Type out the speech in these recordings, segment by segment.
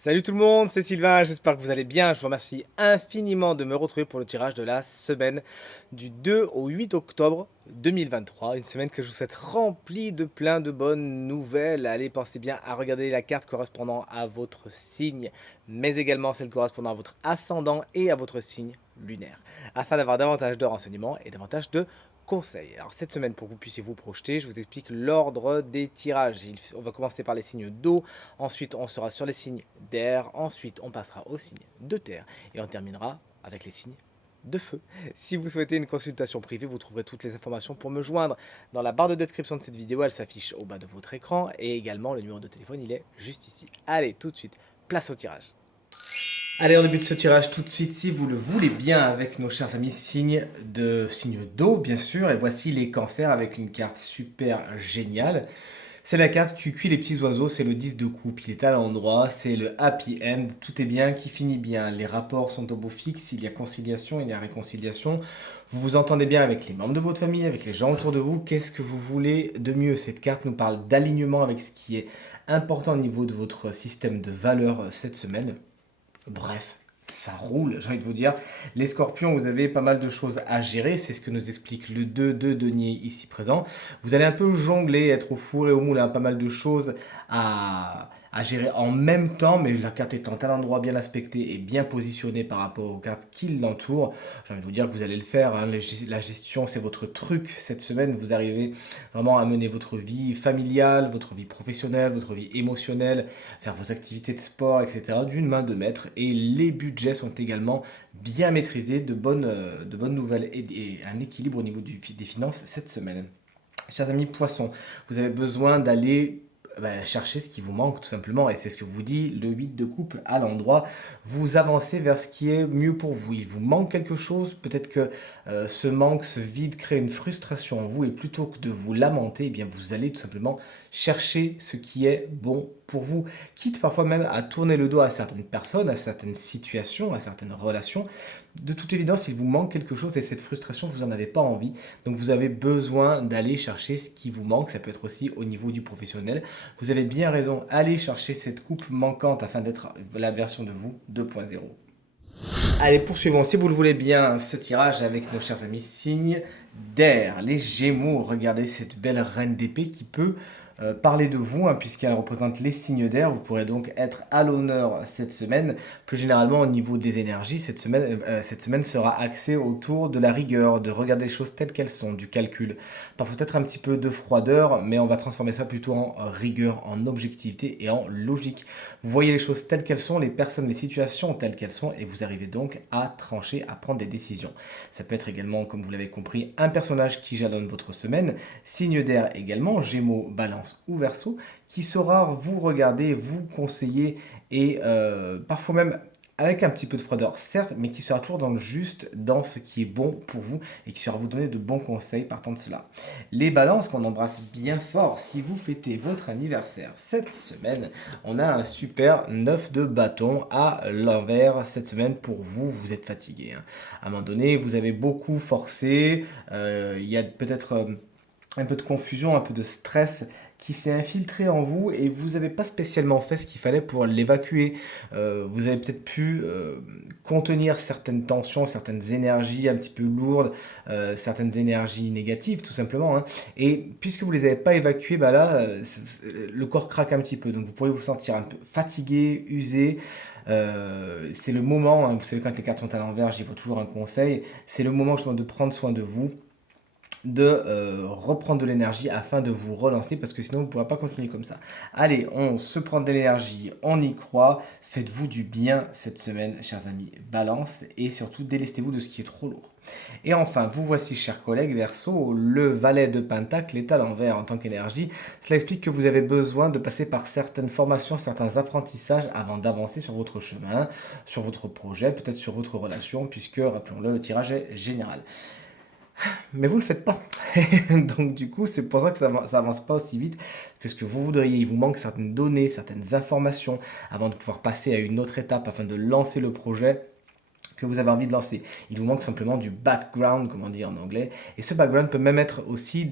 Salut tout le monde, c'est Sylvain, j'espère que vous allez bien. Je vous remercie infiniment de me retrouver pour le tirage de la semaine du 2 au 8 octobre 2023. Une semaine que je vous souhaite remplie de plein de bonnes nouvelles. Allez, pensez bien à regarder la carte correspondant à votre signe, mais également celle correspondant à votre ascendant et à votre signe lunaire, afin d'avoir davantage de renseignements et davantage de conseils. Alors cette semaine, pour que vous puissiez vous projeter, je vous explique l'ordre des tirages. On va commencer par les signes d'eau. Ensuite, on sera sur les signes d'air. Ensuite, on passera aux signes de terre. Et on terminera avec les signes de feu. Si vous souhaitez une consultation privée, vous trouverez toutes les informations pour me joindre dans la barre de description de cette vidéo. Elle s'affiche au bas de votre écran. Et également, le numéro de téléphone, il est juste ici. Allez, tout de suite, place au tirage. Allez, on débute ce tirage tout de suite, si vous le voulez bien, avec nos chers amis signes d'eau, bien sûr. Et voici les cancers avec une carte super géniale. C'est la carte Tu cuis les petits oiseaux, c'est le 10 de coupe, il est à l'endroit, c'est le happy end, tout est bien, qui finit bien, les rapports sont au beau fixe, il y a conciliation, il y a réconciliation, vous vous entendez bien avec les membres de votre famille, avec les gens autour de vous, qu'est-ce que vous voulez de mieux? Cette carte nous parle d'alignement avec ce qui est important au niveau de votre système de valeurs cette semaine. Bref, ça roule, j'ai envie de vous dire. Les scorpions, vous avez pas mal de choses à gérer, c'est ce que nous explique le 2 de denier ici présent. Vous allez un peu jongler, être au four et au moule, hein, pas mal de choses à gérer en même temps, mais la carte étant à l'endroit bien aspectée et bien positionnée par rapport aux cartes qui l'entourent, j'ai envie de vous dire que vous allez le faire, hein. La gestion, c'est votre truc cette semaine. Vous arrivez vraiment à mener votre vie familiale, votre vie professionnelle, votre vie émotionnelle, faire vos activités de sport, etc. d'une main de maître. Et les budgets sont également bien maîtrisés, de bonnes nouvelles et un équilibre au niveau des finances cette semaine. Chers amis poissons, vous avez besoin d'aller chercher ce qui vous manque tout simplement, et c'est ce que vous dit le 8 de coupe à l'endroit. Vous avancez vers ce qui est mieux pour vous. Il vous manque quelque chose, peut-être que ce manque, ce vide crée une frustration en vous, et plutôt que de vous lamenter, eh bien vous allez tout simplement chercher ce qui est bon pour vous, quitte parfois même à tourner le dos à certaines personnes, à certaines situations, à certaines relations. De toute évidence, il vous manque quelque chose, et cette frustration, vous n'en avez pas envie. Donc vous avez besoin d'aller chercher ce qui vous manque. Ça peut être aussi au niveau du professionnel. Vous avez bien raison, allez chercher cette coupe manquante afin d'être la version de vous 2.0. Allez, poursuivons, si vous le voulez bien, ce tirage avec nos chers amis signes d'air. Les Gémeaux, regardez cette belle reine d'épée qui peut parler de vous, hein, puisqu'elle représente les signes d'air. Vous pourrez donc être à l'honneur cette semaine. Plus généralement, au niveau des énergies, cette semaine sera axée autour de la rigueur, de regarder les choses telles qu'elles sont, du calcul. Parfois peut-être un petit peu de froideur, mais on va transformer ça plutôt en rigueur, en objectivité et en logique. Vous voyez les choses telles qu'elles sont, les personnes, les situations telles qu'elles sont, et vous arrivez donc à trancher, à prendre des décisions. Ça peut être également, comme vous l'avez compris, un personnage qui jalonne votre semaine, signe d'air également, Gémeaux, Balance ou Verseau, qui saura vous regarder, vous conseiller et parfois même avec un petit peu de froideur, certes, mais qui sera toujours dans le juste, dans ce qui est bon pour vous et qui saura vous donner de bons conseils partant de cela. Les balances qu'on embrasse bien fort, si vous fêtez votre anniversaire cette semaine, on a un super 9 de bâton à l'envers cette semaine pour vous, vous êtes fatigué, hein. À un moment donné, vous avez beaucoup forcé, il y a peut-être un peu de confusion, un peu de stress qui s'est infiltré en vous, et vous n'avez pas spécialement fait ce qu'il fallait pour l'évacuer. Vous avez peut-être pu contenir certaines tensions, certaines énergies un petit peu lourdes, certaines énergies négatives tout simplement, hein. Et puisque vous ne les avez pas évacuées, bah là, le corps craque un petit peu. Donc vous pourriez vous sentir un peu fatigué, usé. C'est le moment, hein, vous savez, quand les cartes sont à l'envers, j'y vois toujours un conseil, c'est le moment justement de prendre soin de vous, de reprendre de l'énergie afin de vous relancer, parce que sinon vous ne pourrez pas continuer comme ça. Allez, on se prend de l'énergie, on y croit, faites-vous du bien cette semaine, chers amis, balance, et surtout délestez-vous de ce qui est trop lourd. Et enfin, vous voici, chers collègues Verseau, le valet de Pentacle est à l'envers en tant qu'énergie. Cela explique que vous avez besoin de passer par certaines formations, certains apprentissages avant d'avancer sur votre chemin, sur votre projet, peut-être sur votre relation, puisque, rappelons-le, le tirage est général. Mais vous le faites pas. Donc du coup, c'est pour ça que ça avance pas aussi vite que ce que vous voudriez. Il vous manque certaines données, certaines informations avant de pouvoir passer à une autre étape afin de lancer le projet que vous avez envie de lancer. Il vous manque simplement du background, comme on dit en anglais. Et ce background peut même être aussi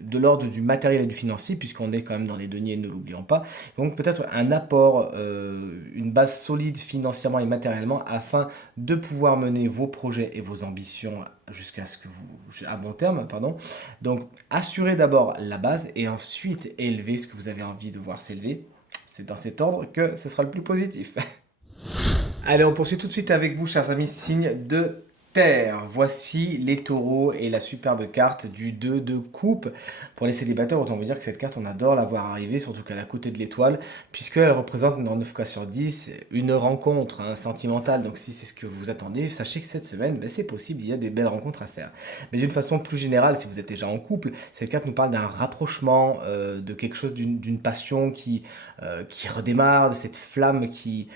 de l'ordre du matériel et du financier, puisqu'on est quand même dans les deniers, ne l'oublions pas. Donc peut-être un apport, une base solide financièrement et matériellement afin de pouvoir mener vos projets et vos ambitions jusqu'à ce que vous, à bon terme, pardon. Donc assurez d'abord la base et ensuite élevez ce que vous avez envie de voir s'élever. C'est dans cet ordre que ce sera le plus positif. Allez, on poursuit tout de suite avec vous, chers amis, signe de terre. Voici les taureaux et la superbe carte du 2 de coupe. Pour les célibataires, autant vous dire que cette carte, on adore la voir arriver, surtout qu'elle est à côté de l'étoile, puisqu'elle représente dans 9 cas sur 10 une rencontre sentimentale. Donc si c'est ce que vous attendez, sachez que cette semaine, ben, c'est possible, il y a des belles rencontres à faire. Mais d'une façon plus générale, si vous êtes déjà en couple, cette carte nous parle d'un rapprochement, de quelque chose, d'une passion qui redémarre, de cette flamme qui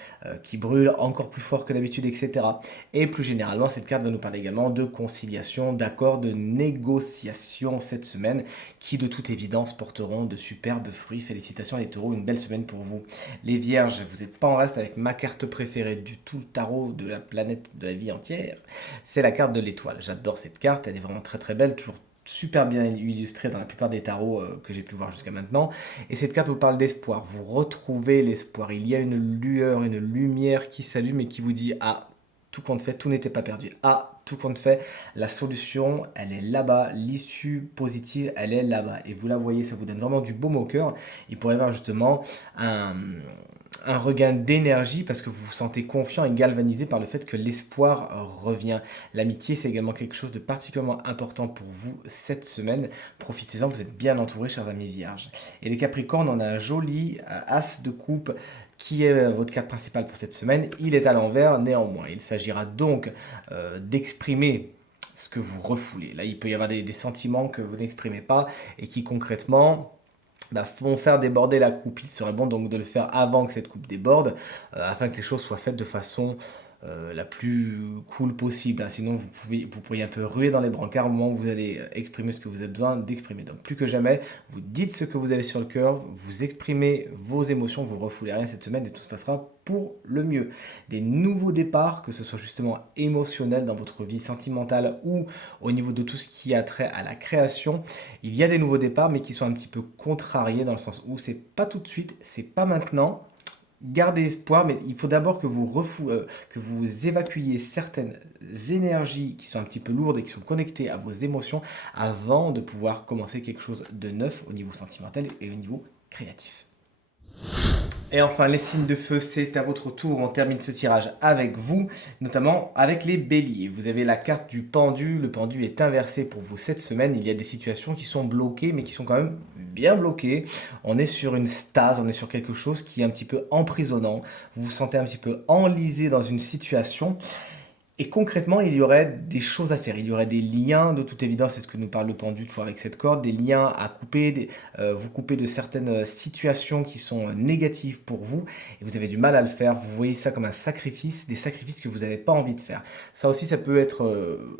brûle encore plus fort que d'habitude, etc. Et plus généralement, cette carte va nous parler également de conciliation, d'accords, de négociations cette semaine, qui de toute évidence porteront de superbes fruits. Félicitations les taureaux, une belle semaine pour vous. Les vierges, vous n'êtes pas en reste avec ma carte préférée du tout tarot de la planète de la vie entière. C'est la carte de l'étoile. J'adore cette carte, elle est vraiment très très belle, toujours super bien illustrée dans la plupart des tarots que j'ai pu voir jusqu'à maintenant. Et cette carte vous parle d'espoir. Vous retrouvez l'espoir. Il y a une lueur, une lumière qui s'allume et qui vous dit ah, tout compte fait, tout n'était pas perdu. Ah, tout compte fait, la solution, elle est là-bas. L'issue positive, elle est là-bas. Et vous la voyez, ça vous donne vraiment du baume au cœur. Il pourrait y avoir justement un regain d'énergie parce que vous vous sentez confiant et galvanisé par le fait que l'espoir revient. L'amitié, c'est également quelque chose de particulièrement important pour vous cette semaine. Profitez-en, vous êtes bien entourés, chers amis vierges. Et les Capricornes, on a un joli as de coupe qui est votre carte principale pour cette semaine. Il est à l'envers, néanmoins. Il s'agira donc d'exprimer ce que vous refoulez. Là, il peut y avoir des sentiments que vous n'exprimez pas et qui concrètement vont faire déborder la coupe. Il serait bon donc de le faire avant que cette coupe déborde, afin que les choses soient faites de façon la plus cool possible. Sinon, vous pourriez un peu ruer dans les brancards au moment où vous allez exprimer ce que vous avez besoin d'exprimer. Donc, plus que jamais, vous dites ce que vous avez sur le cœur, vous exprimez vos émotions, vous ne refoulez rien cette semaine et tout se passera pour le mieux. Des nouveaux départs, que ce soit justement émotionnel dans votre vie sentimentale ou au niveau de tout ce qui a trait à la création, il y a des nouveaux départs, mais qui sont un petit peu contrariés dans le sens où c'est pas tout de suite, c'est pas maintenant. Gardez espoir, mais il faut d'abord que que vous évacuiez certaines énergies qui sont un petit peu lourdes et qui sont connectées à vos émotions avant de pouvoir commencer quelque chose de neuf au niveau sentimental et au niveau créatif. Et enfin, les signes de feu, c'est à votre tour. On termine ce tirage avec vous, notamment avec les béliers. Vous avez la carte du pendu. Le pendu est inversé pour vous cette semaine. Il y a des situations qui sont bloquées, mais qui sont quand même bien bloquées. On est sur une stase, on est sur quelque chose qui est un petit peu emprisonnant. Vous vous sentez un petit peu enlisé dans une situation. Et concrètement, il y aurait des choses à faire. Il y aurait des liens, de toute évidence, c'est ce que nous parle le pendu toujours avec cette corde, des liens à couper, vous couper de certaines situations qui sont négatives pour vous, et vous avez du mal à le faire. Vous voyez ça comme un sacrifice, des sacrifices que vous n'avez pas envie de faire. Ça aussi, ça peut être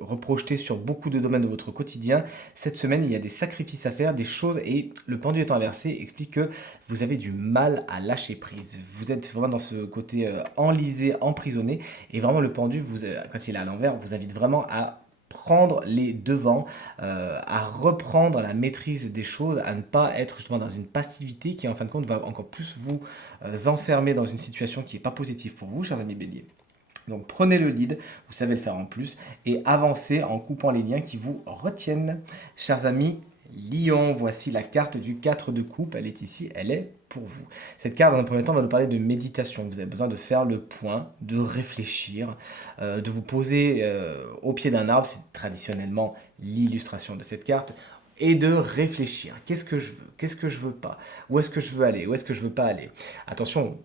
reprojeté sur beaucoup de domaines de votre quotidien. Cette semaine, il y a des sacrifices à faire, des choses, et le pendu étant inversé explique que vous avez du mal à lâcher prise. Vous êtes vraiment dans ce côté enlisé, emprisonné, et vraiment le pendu, quand il est à l'envers, vous invite vraiment à prendre les devants, à reprendre la maîtrise des choses, à ne pas être justement dans une passivité qui en fin de compte va encore plus vous enfermer dans une situation qui n'est pas positive pour vous, chers amis béliers. Donc prenez le lead, vous savez le faire en plus, et avancez en coupant les liens qui vous retiennent. Chers amis Lion, voici la carte du 4 de coupe, elle est ici, elle est pour vous. Cette carte, dans un premier temps, va nous parler de méditation. Vous avez besoin de faire le point, de réfléchir, de vous poser au pied d'un arbre, c'est traditionnellement l'illustration de cette carte, et de réfléchir. Qu'est-ce que je veux? Qu'est-ce que je veux pas? Où est-ce que je veux aller? Où est-ce que je veux pas aller? Attention,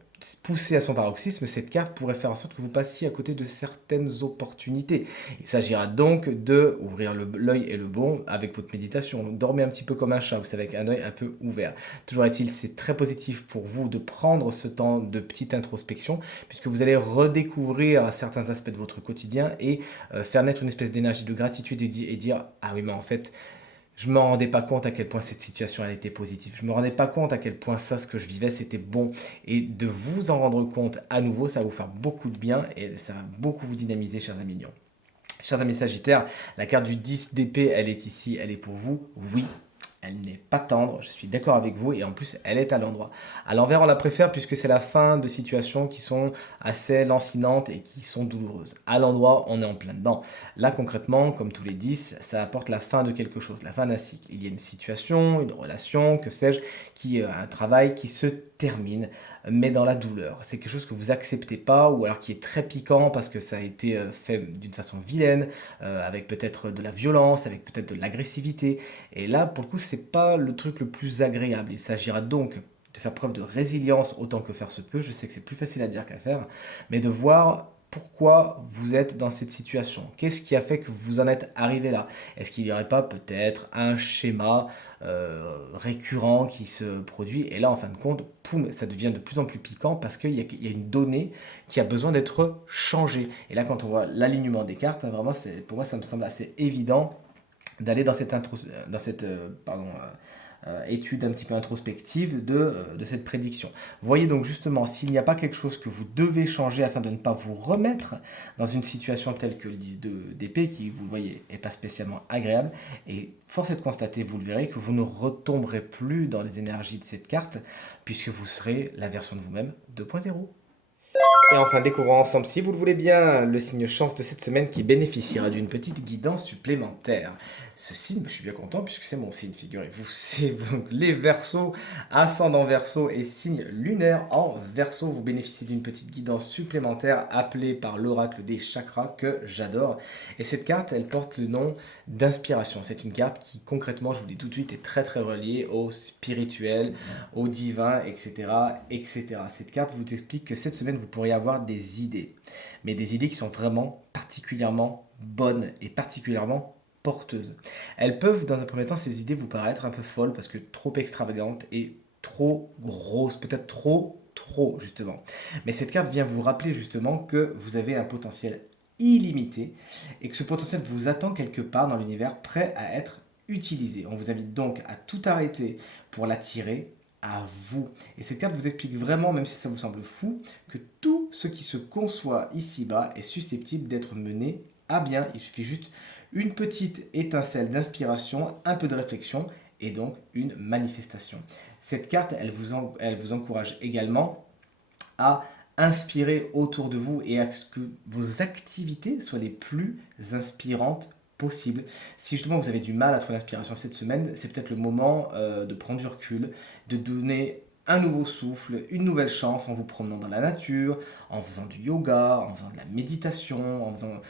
poussé à son paroxysme, cette carte pourrait faire en sorte que vous passiez à côté de certaines opportunités. Il s'agira donc de ouvrir l'œil et le bon avec votre méditation. Dormez un petit peu comme un chat, vous savez, avec un œil un peu ouvert. Toujours est-il, c'est très positif pour vous de prendre ce temps de petite introspection, puisque vous allez redécouvrir certains aspects de votre quotidien et faire naître une espèce d'énergie de gratitude et dire « Ah oui, mais en fait, je ne me rendais pas compte à quel point cette situation elle était positive. Je ne me rendais pas compte à quel point ça, ce que je vivais, c'était bon. » Et de vous en rendre compte à nouveau, ça va vous faire beaucoup de bien et ça va beaucoup vous dynamiser, chers amis lions. Chers amis sagittaires, la carte du 10 d'épée, elle est ici, elle est pour vous. Oui, elle n'est pas tendre, je suis d'accord avec vous, et en plus, elle est à l'endroit. À l'envers, on la préfère puisque c'est la fin de situations qui sont assez lancinantes et qui sont douloureuses. À l'endroit, on est en plein dedans. Là, concrètement, comme tous les 10, ça apporte la fin de quelque chose, la fin d'un cycle. Il y a une situation, une relation, que sais-je, un travail qui se termine, mais dans la douleur. C'est quelque chose que vous acceptez pas, ou alors qui est très piquant parce que ça a été fait d'une façon vilaine, avec peut-être de la violence, avec peut-être de l'agressivité. Et là, pour le coup, c'est pas le truc le plus agréable. Il s'agira donc de faire preuve de résilience autant que faire se peut. Je sais que c'est plus facile à dire qu'à faire, mais de voir pourquoi vous êtes dans cette situation. Qu'est-ce qui a fait que vous en êtes arrivé là? Est-ce qu'il n'y aurait pas peut-être un schéma récurrent qui se produit? Et là, en fin de compte, poum, ça devient de plus en plus piquant parce qu'il y a une donnée qui a besoin d'être changée. Et là, quand on voit l'alignement des cartes, hein, vraiment, pour moi, ça me semble assez évident d'aller dans cette étude un petit peu introspective de cette prédiction. Voyez donc justement s'il n'y a pas quelque chose que vous devez changer afin de ne pas vous remettre dans une situation telle que le 10 d'épée, qui, vous le voyez, n'est pas spécialement agréable. Et force est de constater, vous le verrez, que vous ne retomberez plus dans les énergies de cette carte, puisque vous serez la version de vous-même 2.0. Et enfin, découvrons ensemble, si vous le voulez bien, le signe chance de cette semaine qui bénéficiera d'une petite guidance supplémentaire. Ce signe, je suis bien content puisque c'est mon signe, figurez-vous. C'est donc les Verseaux, ascendant Verseau et signe lunaire en Verseau. Vous bénéficiez d'une petite guidance supplémentaire appelée par l'oracle des chakras que j'adore. Et cette carte, elle porte le nom d'inspiration. C'est une carte qui, concrètement, je vous le dis tout de suite, est très très reliée au spirituel, au divin, etc., etc. Cette carte vous explique que cette semaine, vous pourriez avoir des idées, mais des idées qui sont vraiment particulièrement bonnes et particulièrement porteuses. Elles peuvent, dans un premier temps, ces idées vous paraître un peu folles parce que trop extravagantes et trop grosses, peut-être trop, justement. Mais cette carte vient vous rappeler justement que vous avez un potentiel illimité et que ce potentiel vous attend quelque part dans l'univers prêt à être utilisé. On vous invite donc à tout arrêter pour l'attirer à vous. Et cette carte vous explique vraiment, même si ça vous semble fou, que tout ce qui se conçoit ici-bas est susceptible d'être mené à bien. Il suffit juste une petite étincelle d'inspiration, un peu de réflexion et donc une manifestation. Cette carte, elle vous encourage également à inspirer autour de vous et à ce que vos activités soient les plus inspirantes possible. Si justement vous avez du mal à trouver l'inspiration cette semaine, c'est peut-être le moment de prendre du recul, de donner un nouveau souffle, une nouvelle chance en vous promenant dans la nature, en faisant du yoga, en faisant de la méditation, en faisant,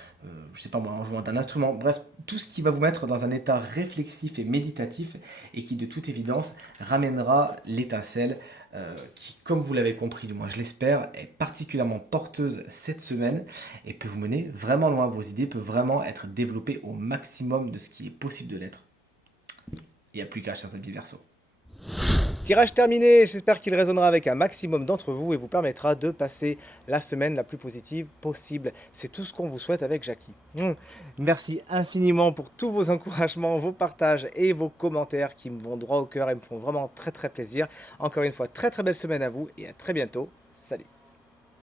je sais pas moi, en jouant d'un instrument, bref, tout ce qui va vous mettre dans un état réflexif et méditatif et qui de toute évidence ramènera l'étincelle qui, comme vous l'avez compris, du moins je l'espère, est particulièrement porteuse cette semaine et peut vous mener vraiment loin. Vos idées peuvent vraiment être développées au maximum de ce qui est possible de l'être. Il n'y a plus qu'à chers amis Verseau. Tirage terminé, j'espère qu'il résonnera avec un maximum d'entre vous et vous permettra de passer la semaine la plus positive possible. C'est tout ce qu'on vous souhaite avec Jackie. Merci infiniment pour tous vos encouragements, vos partages et vos commentaires qui me vont droit au cœur et me font vraiment très très plaisir. Encore une fois, très très belle semaine à vous et à très bientôt. Salut!